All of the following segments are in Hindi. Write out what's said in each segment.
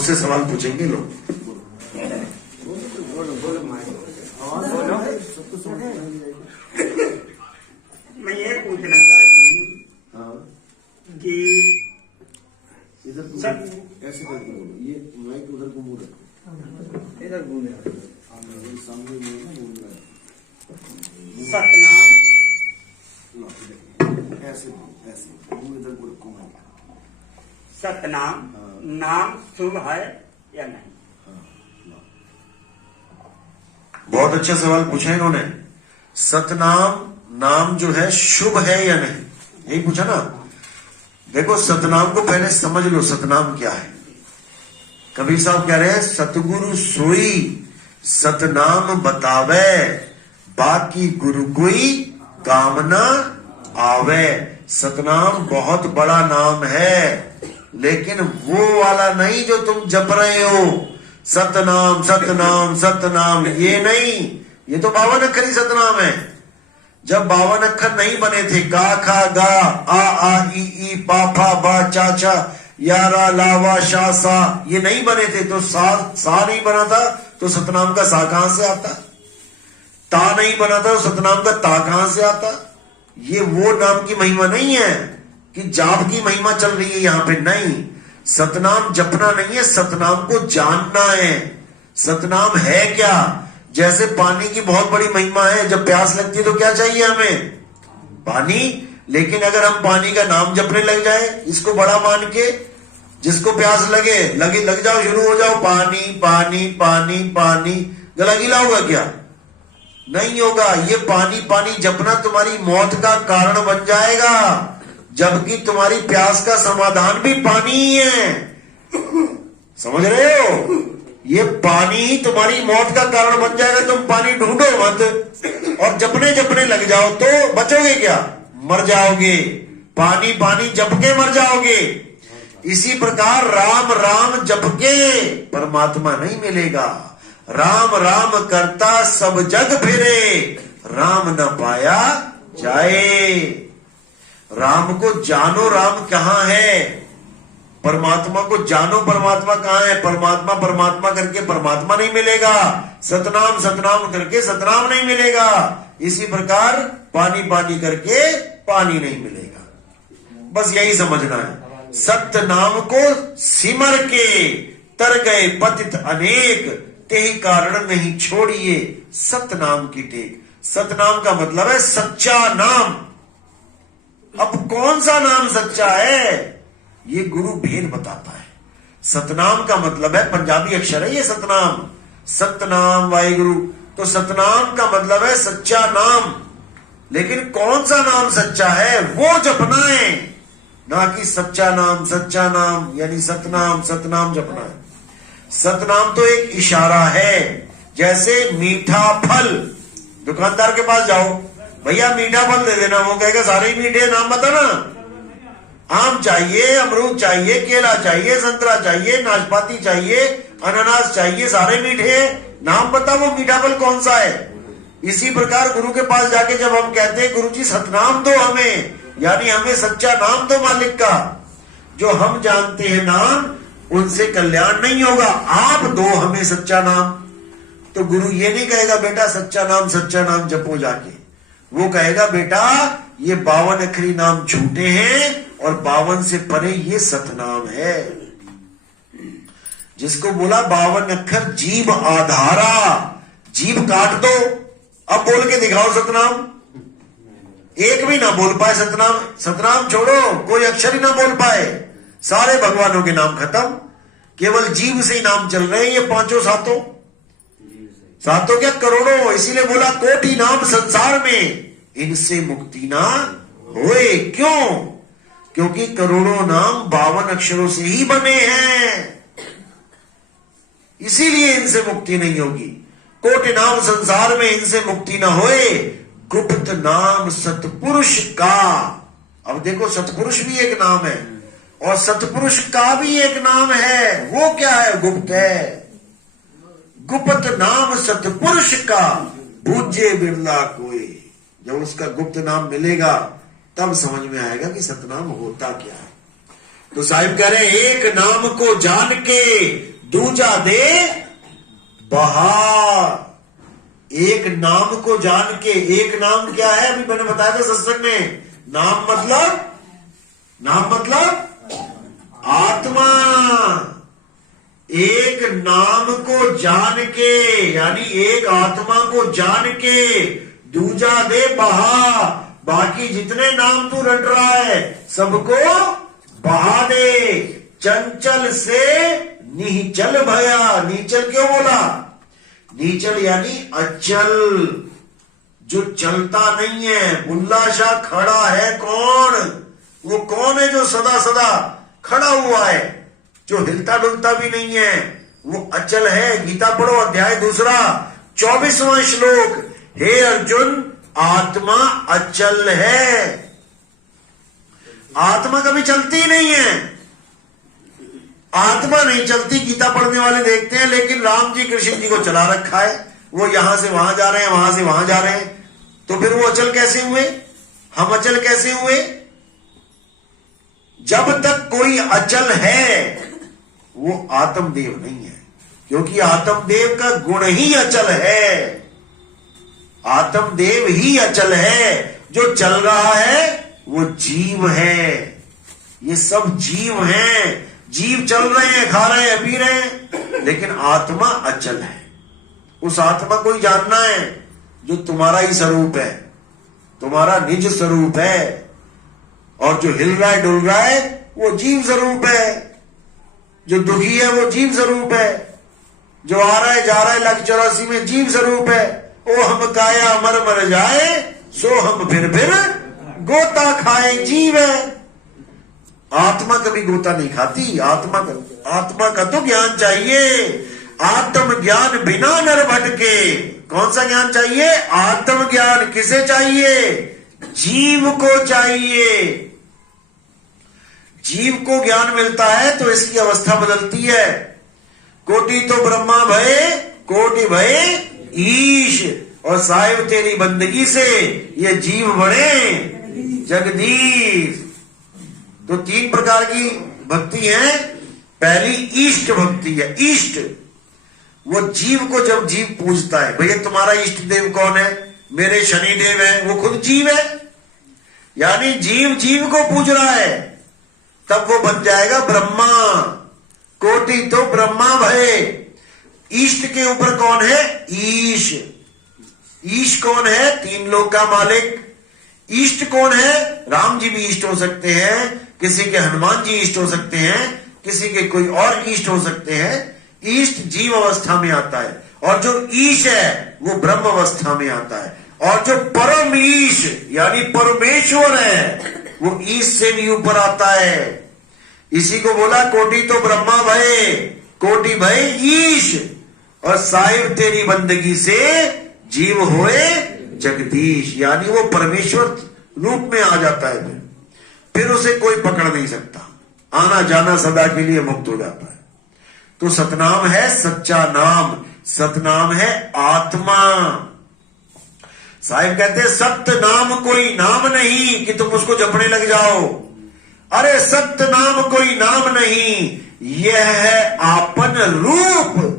मुझसे सवाल पूछेंगे लोग। मैं ये पूछना चाहती हूँ कि इधर ऐसे करके बोलो, ये माइक उधर को मुंह रखो, इधर घूमे सामने मुंह ना मुंह लगा। सतनाम ऐसे बोलो, ऐसे मुंह इधर को रखो माइक। सतनाम नाम शुभ है या नहीं? बहुत अच्छा सवाल पूछा इन्होंने। सतनाम नाम जो है शुभ है या नहीं, यही पूछा ना। देखो सतनाम को पहले समझ लो, सतनाम क्या है। कबीर साहब कह रहे हैं सतगुरु सोई सतनाम बतावे, बाकी गुरु कोई कामना आवे। सतनाम बहुत बड़ा नाम है, लेकिन वो वाला नहीं जो तुम जप रहे हो। सतनाम सतनाम सतनाम ये नहीं, ये तो 52 अक्षरी सतनाम है। जब 52 अक्षर नहीं बने थे, का खा गा आ ई पा फा बा चा चा यारा लावा शा सा, ये नहीं बने थे, तो सा नहीं बना था तो सतनाम का सा कहां से आता? ता नहीं बना था तो सतनाम का ता कहां से आता? ये वो नाम की महिमा नहीं है कि जाप की महिमा चल रही है यहां पे, नहीं। सतनाम जपना नहीं है, सतनाम को जानना है। सतनाम है क्या? जैसे पानी की बहुत बड़ी महिमा है, जब प्यास लगती है तो क्या चाहिए हमें? पानी। लेकिन अगर हम पानी का नाम जपने लग जाए, इसको बड़ा मान के, जिसको प्यास लग जाओ, शुरू हो जाओ, पानी पानी पानी पानी, गला गीला होगा क्या? नहीं होगा। ये पानी पानी जपना तुम्हारी मौत का कारण बन जाएगा, जबकि तुम्हारी प्यास का समाधान भी पानी ही है। समझ रहे हो? ये पानी ही तुम्हारी मौत का कारण बन जाएगा। तुम पानी ढूंढो मत और जपने जपने लग जाओ तो बचोगे क्या? मर जाओगे। पानी पानी जप के मर जाओगे। इसी प्रकार राम राम जप के परमात्मा नहीं मिलेगा। राम राम करता सब जग फिरे, राम न पाया जाए। राम को जानो, राम कहां है? परमात्मा को जानो, परमात्मा कहां है? परमात्मा परमात्मा करके परमात्मा नहीं मिलेगा, सतनाम सतनाम करके सतनाम नहीं मिलेगा। इसी प्रकार पानी पानी करके पानी नहीं मिलेगा। बस यही समझना है। सत्य नाम को सिमर के तर गए पतित अनेक, तेहि कारण नहीं छोड़िए सतनाम की टेक। सतनाम का मतलब है सच्चा नाम। अब कौन सा नाम सच्चा है, ये गुरु भेद बताता है। सतनाम का मतलब है, पंजाबी अक्षर है ये सतनाम, सतनाम वाहिगुरु। तो सतनाम का मतलब है सच्चा नाम। लेकिन कौन सा नाम सच्चा है वो जपना है, ना कि सच्चा नाम यानी सतनाम सतनाम जपना है। सतनाम तो एक इशारा है। जैसे मीठा फल, दुकानदार के पास जाओ, भैया मीठा फल दे देना, वो कहेगा सारे ही मीठे, नाम बता ना। आम चाहिए, अमरूद चाहिए, केला चाहिए, संतरा चाहिए, नाशपाती चाहिए, अनानास चाहिए, सारे मीठे, नाम बता वो मीठा फल कौन सा है। इसी प्रकार गुरु के पास जाके जब हम कहते हैं गुरु जी सतनाम दो हमें, यानी हमें सच्चा नाम दो मालिक का, जो हम जानते हैं नाम, उनसे कल्याण नहीं होगा। आप दो हमें सच्चा नाम। तो गुरु ये नहीं कहेगा बेटा सच्चा नाम जपो जाके, वो कहेगा बेटा ये 52 अक्षरी नाम झूठे हैं और 52 से परे ये सतनाम है। जिसको बोला 52 अक्षर जीभ आधारा, जीभ काट दो, अब बोल के दिखाओ सतनाम। एक भी ना बोल पाए सतनाम, सतनाम छोड़ो, कोई अक्षर ही ना बोल पाए, सारे भगवानों के नाम खत्म, केवल जीव से ही नाम चल रहे हैं ये पांचों सातों क्या करोड़ों। इसीलिए बोला कोटि नाम संसार में, इनसे मुक्ति ना होए। क्यों? क्योंकि करोड़ों नाम 52 अक्षरों से ही बने हैं, इसीलिए इनसे मुक्ति नहीं होगी। कोटि नाम संसार में, इनसे मुक्ति ना होए। गुप्त नाम सतपुरुष का। अब देखो सतपुरुष भी एक नाम है और सतपुरुष का भी एक नाम है, वो क्या है? गुप्त है। गुप्त नाम सतपुरुष का, बूझे बिरला कोई। जब उसका गुप्त नाम मिलेगा तब समझ में आएगा कि सतनाम होता क्या है। तो साहिब कह रहे हैं एक नाम को जान के दूजा दे बहा। एक नाम को जान के, एक नाम क्या है अभी मैंने बताया था सत्संग में, नाम मतलब आत्मा। एक नाम को जान के यानी एक आत्मा को जान के दूजा दे बहा। बाकी जितने नाम तू रट रहा है सबको बहा दे। चंचल से निचल भया। नीचल क्यों बोला? नीचल यानी अचल, जो चलता नहीं है। बुल्ला शाह खड़ा है कौन? वो कौन है जो सदा सदा खड़ा हुआ है, जो हिलता डुलता भी नहीं है, वो अचल है। गीता पढ़ो अध्याय 2 24वां श्लोक। हे अर्जुन, आत्मा अचल है। आत्मा कभी चलती नहीं है, आत्मा नहीं चलती। गीता पढ़ने वाले देखते हैं, लेकिन राम जी कृष्ण जी को चला रखा है। वो यहां से वहां जा रहे हैं, वहां से वहां जा रहे हैं, तो फिर वो अचल कैसे हुए? हम अचल कैसे हुए? जब तक कोई अचल है वो आत्मदेव नहीं है, क्योंकि आत्मदेव का गुण ही अचल है। आत्मदेव ही अचल है। जो चल रहा है वो जीव है। ये सब जीव हैं। जीव चल रहे हैं, खा रहे हैं, पी रहे हैं, लेकिन आत्मा अचल है। उस आत्मा को ही जानना है जो तुम्हारा ही स्वरूप है, तुम्हारा निज स्वरूप है। और जो हिल रहा है डुल रहा है वो जीव स्वरूप है। जो दुखी है वो जीव स्वरूप है। जो आ रहा है जा रहा है 184 में जीव स्वरूप है। ओ हम काया मर मर जाए, सो हम फिर गोता खाए। जीव है। आत्मा कभी गोता नहीं खाती। आत्मा का तो ज्ञान चाहिए। आत्म ज्ञान बिना नर भटके। कौन सा ज्ञान चाहिए? आत्म ज्ञान। किसे चाहिए? जीव को चाहिए। जीव को ज्ञान मिलता है तो इसकी अवस्था बदलती है। कोटि तो ब्रह्मा भय, कोटि भय ईश। और साहिब तेरी बंदगी से ये जीव बड़े जगदीश। तो 3 प्रकार की भक्ति है। पहली इष्ट भक्ति है। इष्ट, वो जीव को जब जीव पूजता है, भैया तुम्हारा इष्ट देव कौन है? मेरे शनि देव है। वो खुद जीव है, यानी जीव जीव को पूज रहा है, तब वो बन जाएगा ब्रह्मा। कोटि तो ब्रह्मा भय। इष्ट के ऊपर कौन है? ईश। ईश कौन है? 3 लोक का मालिक। इष्ट कौन है? राम जी भी इष्ट हो सकते हैं, किसी के हनुमान जी इष्ट हो सकते हैं, किसी के कोई और इष्ट हो सकते हैं। इष्ट जीव अवस्था में आता है, और जो ईश है वो ब्रह्म अवस्था में आता है। और जो परम ईश यानी परमेश्वर है वो ईश से भी ऊपर आता है। इसी को बोला कोटि तो ब्रह्मा भय, कोटि भय ईश। और साहिब तेरी बंदगी से जीव होए जगदीश, यानी वो परमेश्वर रूप में आ जाता है। फिर उसे कोई पकड़ नहीं सकता, आना जाना सदा के लिए मुक्त हो जाता है। तो सतनाम है सच्चा नाम, सतनाम है आत्मा। साहिब कहते हैं सत्य नाम कोई नाम नहीं कि तुम उसको जपने लग जाओ। अरे सत्य नाम कोई नाम नहीं, यह है आपन रूप।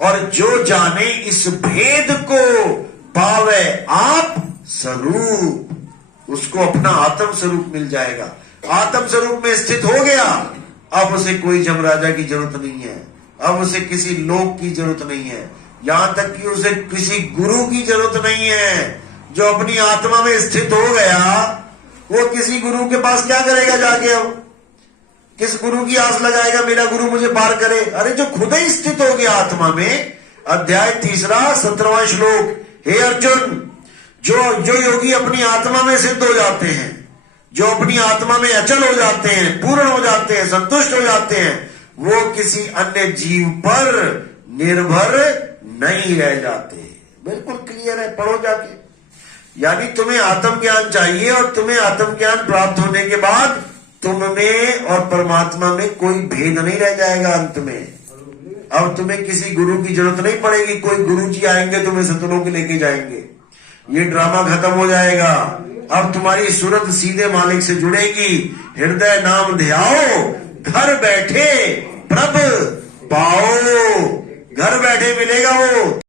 और जो जाने इस भेद को पावे आप स्वरूप, उसको अपना आत्म स्वरूप मिल जाएगा। आत्म स्वरूप में स्थित हो गया, अब उसे कोई जमराजा की जरूरत नहीं है, अब उसे किसी लोक की जरूरत नहीं है, यहां तक कि उसे किसी गुरु की जरूरत नहीं है। जो अपनी आत्मा में स्थित हो गया वो किसी गुरु के पास क्या करेगा जाके? अब किस गुरु की आस लगाएगा मेरा गुरु मुझे पार करे? अरे जो खुद ही स्थित हो गया आत्मा में। अध्याय 3 17वां श्लोक। हे अर्जुन, जो योगी अपनी आत्मा में सिद्ध हो जाते हैं, जो अपनी आत्मा में अचल हो जाते हैं, पूर्ण हो जाते हैं, संतुष्ट हो जाते हैं, वो किसी अन्य जीव पर निर्भर नहीं रह जाते। बिल्कुल क्लियर है, पढ़ो जाके। यानी तुम्हें आत्मज्ञान चाहिए, और तुम्हें आत्मज्ञान प्राप्त होने के बाद तुम में और परमात्मा में कोई भेद नहीं रह जाएगा। अंत में अब तुम्हें किसी गुरु की जरूरत नहीं पड़ेगी। कोई गुरु जी आएंगे तुम्हें सतलोक लेके जाएंगे, ये ड्रामा खत्म हो जाएगा। अब तुम्हारी सूरत सीधे मालिक से जुड़ेगी। हृदय नाम ध्याओ, घर बैठे प्रभ पाओ। मिलेगा वो।